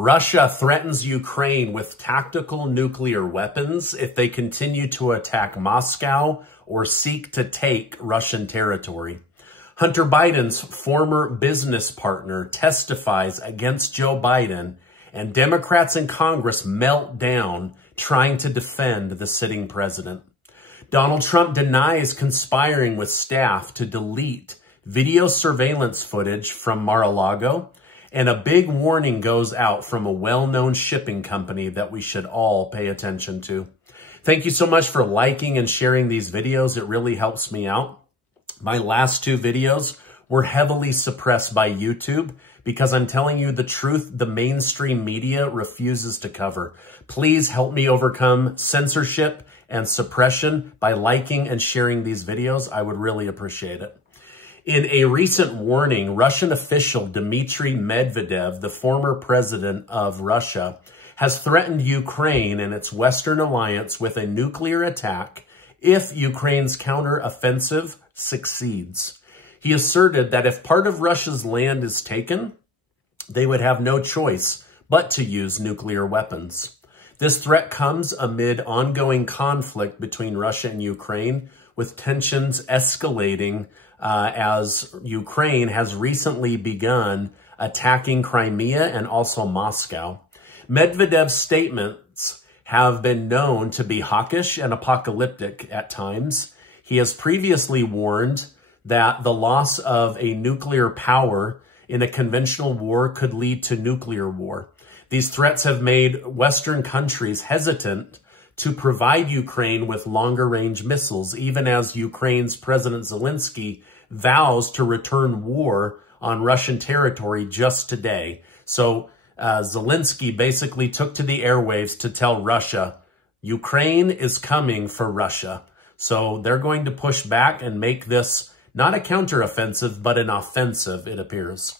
Russia threatens Ukraine with tactical nuclear weapons if they continue to attack Moscow or seek to take Russian territory. Hunter Biden's former business partner testifies against Joe Biden, and Democrats in Congress melt down trying to defend the sitting president. Donald Trump denies conspiring with staff to delete video surveillance footage from Mar-a-Lago, and a big warning goes out from a well-known shipping company that we should all pay attention to. Thank you so much for liking and sharing these videos. It really helps me out. My last two videos were heavily suppressed by YouTube because I'm telling you the truth the mainstream media refuses to cover. Please help me overcome censorship and suppression by liking and sharing these videos. I would really appreciate it. In a recent warning, Russian official Dmitry Medvedev, the former president of Russia, has threatened Ukraine and its Western alliance with a nuclear attack if Ukraine's counteroffensive succeeds. He asserted that if part of Russia's land is taken, they would have no choice but to use nuclear weapons. This threat comes amid ongoing conflict between Russia and Ukraine, with tensions escalating as Ukraine has recently begun attacking Crimea and also Moscow. Medvedev's statements have been known to be hawkish and apocalyptic at times. He has previously warned that the loss of a nuclear power in a conventional war could lead to nuclear war. These threats have made Western countries hesitant to provide Ukraine with longer-range missiles, even as Ukraine's President Zelensky vows to return war on Russian territory just today. So Zelensky basically took to the airwaves to tell Russia, Ukraine is coming for Russia. So they're going to push back and make this not a counteroffensive, but an offensive, it appears.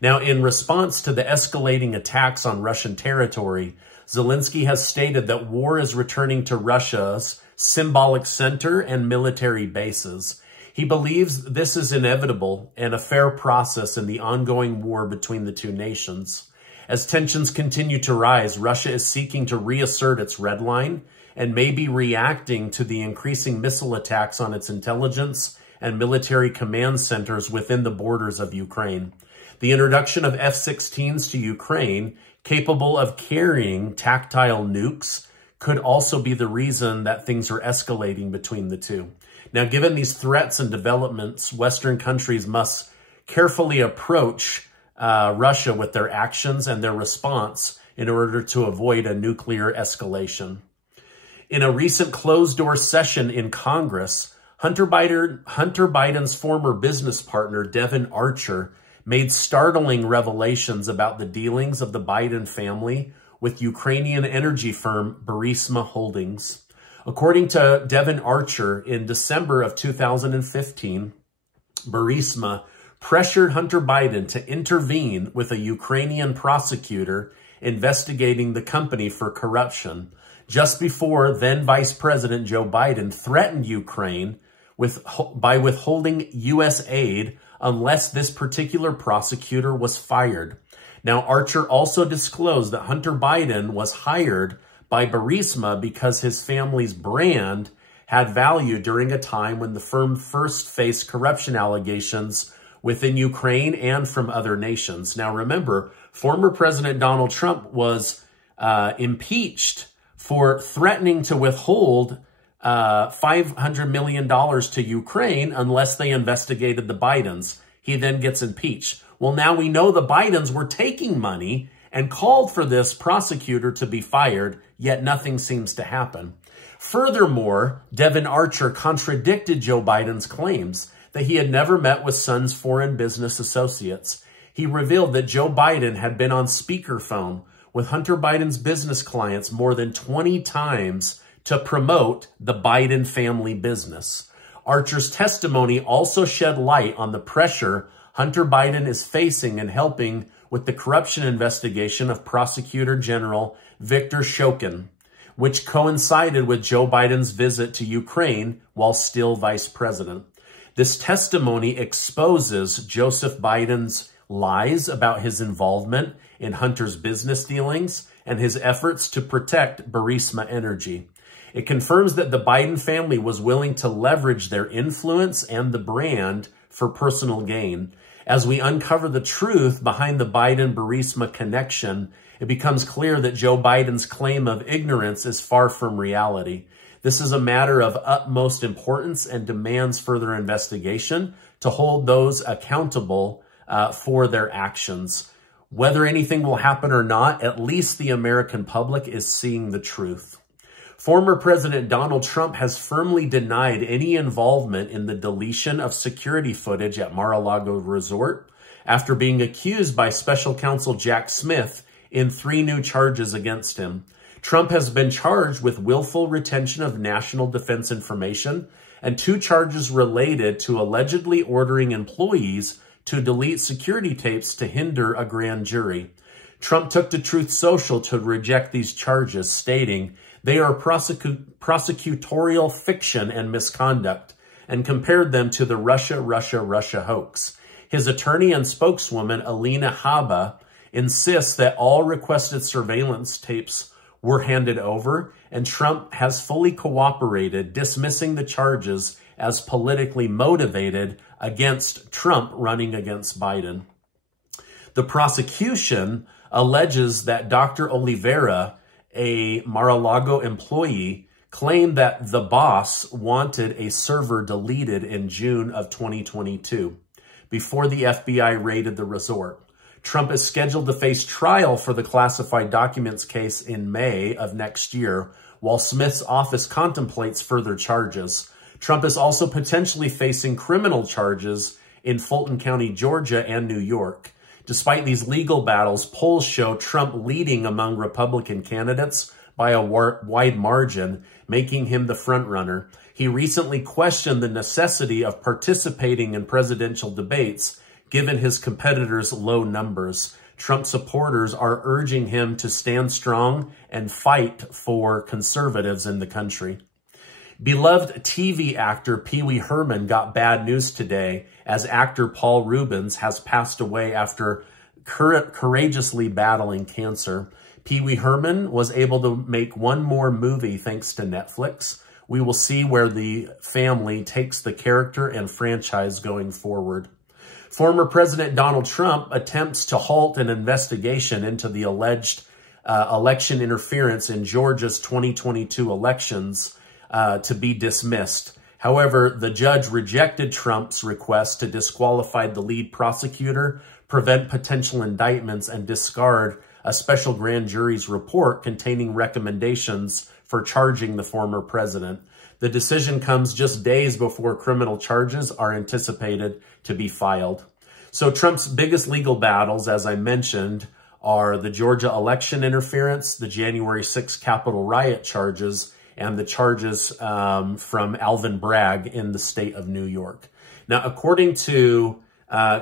Now, in response to the escalating attacks on Russian territory, Zelensky has stated that war is returning to Russia's symbolic center and military bases. He believes this is inevitable and a fair process in the ongoing war between the two nations. As tensions continue to rise, Russia is seeking to reassert its red line and may be reacting to the increasing missile attacks on its intelligence and military command centers within the borders of Ukraine. The introduction of F-16s to Ukraine, capable of carrying tactile nukes, could also be the reason that things are escalating between the two. Now, given these threats and developments, Western countries must carefully approach Russia with their actions and their response in order to avoid a nuclear escalation. In a recent closed-door session in Congress, Hunter Biden's former business partner, Devon Archer, made startling revelations about the dealings of the Biden family with Ukrainian energy firm Burisma Holdings. According to Devon Archer, in December of 2015, Burisma pressured Hunter Biden to intervene with a Ukrainian prosecutor investigating the company for corruption, just before then Vice President Joe Biden threatened Ukraine by withholding U.S. aid unless this particular prosecutor was fired. Now, Archer also disclosed that Hunter Biden was hired by Burisma because his family's brand had value during a time when the firm first faced corruption allegations within Ukraine and from other nations. Now, remember, former President Donald Trump was impeached for threatening to withhold $500 million to Ukraine unless they investigated the Bidens. He then gets impeached. Well, now we know the Bidens were taking money and called for this prosecutor to be fired, yet nothing seems to happen. Furthermore, Devon Archer contradicted Joe Biden's claims that he had never met with Son's foreign business associates. He revealed that Joe Biden had been on speakerphone with Hunter Biden's business clients more than 20 times to promote the Biden family business. Archer's testimony also shed light on the pressure Hunter Biden is facing in helping with the corruption investigation of Prosecutor General Viktor Shokin, which coincided with Joe Biden's visit to Ukraine while still vice president. This testimony exposes Joseph Biden's lies about his involvement in Hunter's business dealings and his efforts to protect Burisma Energy. It confirms that the Biden family was willing to leverage their influence and the brand for personal gain. As we uncover the truth behind the Biden-Burisma connection, it becomes clear that Joe Biden's claim of ignorance is far from reality. This is a matter of utmost importance and demands further investigation to hold those accountable for their actions. Whether anything will happen or not, at least the American public is seeing the truth. Former President Donald Trump has firmly denied any involvement in the deletion of security footage at Mar-a-Lago Resort after being accused by Special Counsel Jack Smith in 3 new charges against him. Trump has been charged with willful retention of national defense information and 2 charges related to allegedly ordering employees to delete security tapes to hinder a grand jury. Trump took to Truth Social to reject these charges, stating they are prosecutorial fiction and misconduct, and compared them to the Russia hoax. His attorney and spokeswoman, Alina Habba, insists that all requested surveillance tapes were handed over, and Trump has fully cooperated, dismissing the charges as politically motivated against Trump running against Biden. The prosecution alleges that Dr. Oliveira, a Mar-a-Lago employee, claimed that the boss wanted a server deleted in June of 2022, before the FBI raided the resort. Trump is scheduled to face trial for the classified documents case in May of next year, while Smith's office contemplates further charges. Trump is also potentially facing criminal charges in Fulton County, Georgia, and New York. Despite these legal battles, polls show Trump leading among Republican candidates by a wide margin, making him the frontrunner. He recently questioned the necessity of participating in presidential debates, given his competitors' low numbers. Trump supporters are urging him to stand strong and fight for conservatives in the country. Beloved TV actor Wee Herman got bad news today, as actor Paul Reubens has passed away after courageously battling cancer. Wee Herman was able to make one more movie thanks to Netflix. We will see where the family takes the character and franchise going forward. Former President Donald Trump attempts to halt an investigation into the alleged election interference in Georgia's 2022 elections to be dismissed. However, the judge rejected Trump's request to disqualify the lead prosecutor, prevent potential indictments, and discard a special grand jury's report containing recommendations for charging the former president. The decision comes just days before criminal charges are anticipated to be filed. So Trump's biggest legal battles, as I mentioned, are the Georgia election interference, the January 6th Capitol riot charges, and the charges from Alvin Bragg in the state of New York. Now, according to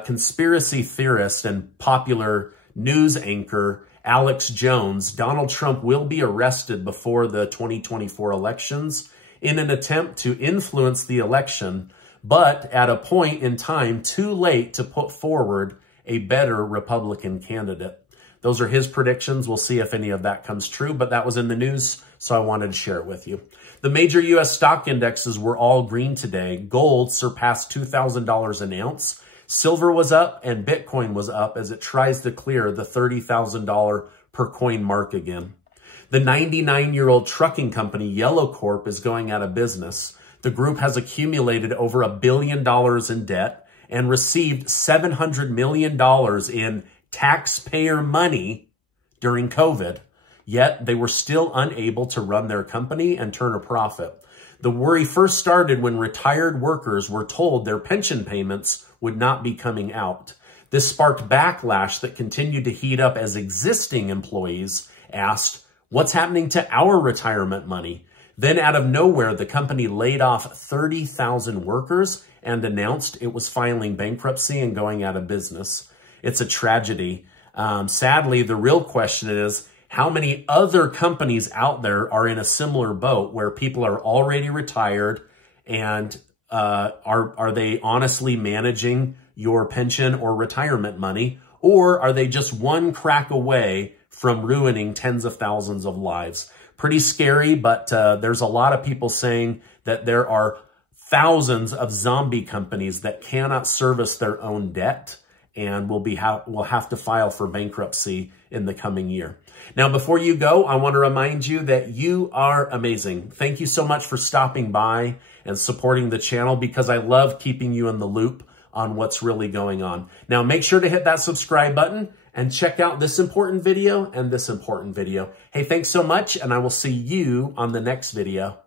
conspiracy theorist and popular news anchor Alex Jones, Donald Trump will be arrested before the 2024 elections in an attempt to influence the election, but at a point in time too late to put forward a better Republican candidate. Those are his predictions. We'll see if any of that comes true, but that was in the news, so I wanted to share it with you. The major U.S. stock indexes were all green today. Gold surpassed $2,000 an ounce. Silver was up and Bitcoin was up as it tries to clear the $30,000 per coin mark again. The 99-year-old trucking company Yellow Corp is going out of business. The group has accumulated over $1 billion in debt and received $700 million in taxpayer money during COVID. Yet they were still unable to run their company and turn a profit. The worry first started when retired workers were told their pension payments would not be coming out. This sparked backlash that continued to heat up as existing employees asked, "What's happening to our retirement money?" Then out of nowhere, the company laid off 30,000 workers and announced it was filing bankruptcy and going out of business. It's a tragedy. Sadly, the real question is, how many other companies out there are in a similar boat where people are already retired, and are they honestly managing your pension or retirement money? Or are they just one crack away from ruining tens of thousands of lives? Pretty scary, but there's a lot of people saying that there are thousands of zombie companies that cannot service their own debt and will have to file for bankruptcy in the coming year. Now, before you go, I want to remind you that you are amazing. Thank you so much for stopping by and supporting the channel, because I love keeping you in the loop on what's really going on. Now, make sure to hit that subscribe button and check out this important video and this important video. Hey, thanks so much, and I will see you on the next video.